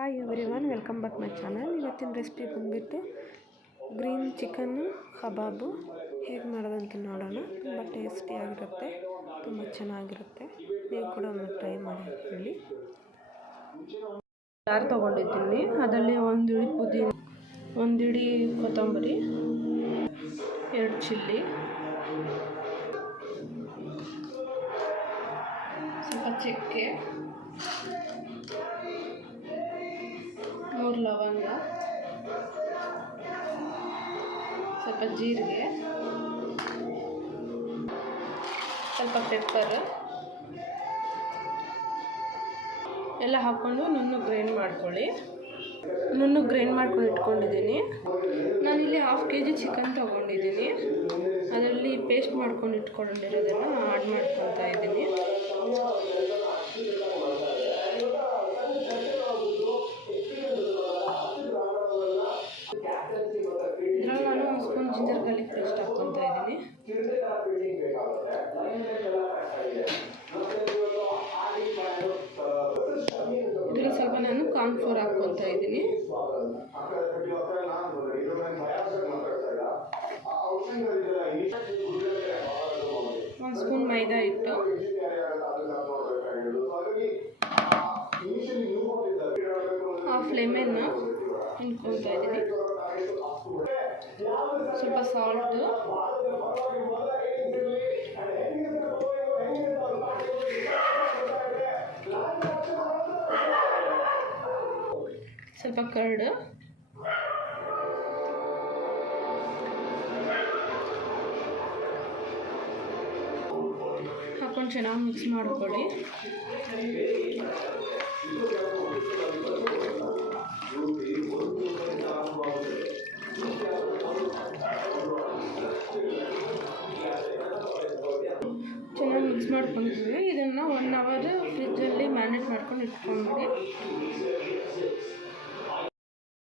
Hi everyone, welcome back my channel. ಇವತ್ತಿನ recipe ಬಂದುಬಿಟ್ಟು green chicken ಕಬಾಬು ಹೇಗೆ ಮಾಡೋದಂತ ನೋಡೋಣ. ತುಂಬ ಟೇಸ್ಟಿಯಾಗಿರುತ್ತೆ, ತುಂಬ ಚೆನ್ನಾಗಿರುತ್ತೆ. ನೀವು ಕೂಡ ಒಂದು ಟ್ರೈ ಮಾಡಿ ಹೇಳಿ. ಜಾರ್ ತೊಗೊಂಡಿದ್ದೀನಿ, ಅದರಲ್ಲಿ ಒಂದು ಹಿಡಿ ಪುದೀನ, ಒಂದು ಹಿಡಿ ಕೊತ್ತಂಬರಿ, 2 ಚಿಲ್ಲಿ, ಸ್ವಲ್ಪ ಚಕ್ಕೆ, 3 ಲವಂಗ, ಸ್ವಲ್ಪ ಜೀರಿಗೆ, ಸ್ವಲ್ಪ ಪೆಪ್ಪರ್ ಎಲ್ಲ ಹಾಕ್ಕೊಂಡು ನುಣ್ಣಗೆ ಗ್ರೈಂಡ್ ಮಾಡ್ಕೊಳ್ಳಿ. ನುಣ್ಣಗೆ ಗ್ರೈಂಡ್ ಮಾಡ್ಕೊಂಡು ಇಟ್ಕೊಂಡಿದ್ದೀನಿ. ನಾನಿಲ್ಲಿ 1/2 kg ಚಿಕನ್ ತೊಗೊಂಡಿದ್ದೀನಿ. ಅದರಲ್ಲಿ ಪೇಸ್ಟ್ ಮಾಡ್ಕೊಂಡು ಇಟ್ಕೊಂಡಿರೋದನ್ನು ಆ್ಯಡ್ ಮಾಡ್ಕೊತಾ ಇದ್ದೀನಿ. ಇದರಲ್ಲಿ ನಾನು 1 ಸ್ಪೂನ್ ಜಿಂಜರ್ ಗಾರ್ಲಿಕ್ ಪೇಸ್ಟ್ ಹಾಕ್ಕೊತಾ ಇದ್ದೀನಿ. ಇದರಲ್ಲಿ ಸ್ವಲ್ಪ ನಾನು ಕಾರ್ನ್ಫ್ಲೋರ್ ಹಾಕ್ಕೊತಾ ಇದ್ದೀನಿ. 1 ಸ್ಪೂನ್ ಮೈದಾ ಹಿಟ್ಟು, ಹಾಫ್ ಲೆಮನ್ ಹಿಂಡ್ಕೊತಾ ಇದ್ದೀನಿ, ಸ್ವಲ್ಪ ಸಾಲ್ಟು, ಸ್ವಲ್ಪ ಕರ್ಡ್, ಹಾಕೊಂಡು ಚೆನ್ನಾಗಿ ಮಿಕ್ಸ್ ಮಾಡ್ಕೊಳ್ಳಿ. ಚೆನ್ನಾಗಿ ಮಿಕ್ಸ್ ಮಾಡ್ಕೊತೀವಿ. ಇದನ್ನು 1 ಅವರ್ ಫ್ರಿಜ್ಜಲ್ಲಿ ಮ್ಯಾರಿನೇಟ್ ಮಾಡ್ಕೊಂಡು ಇಟ್ಕೊಂಡ್ಬಿಡಿ.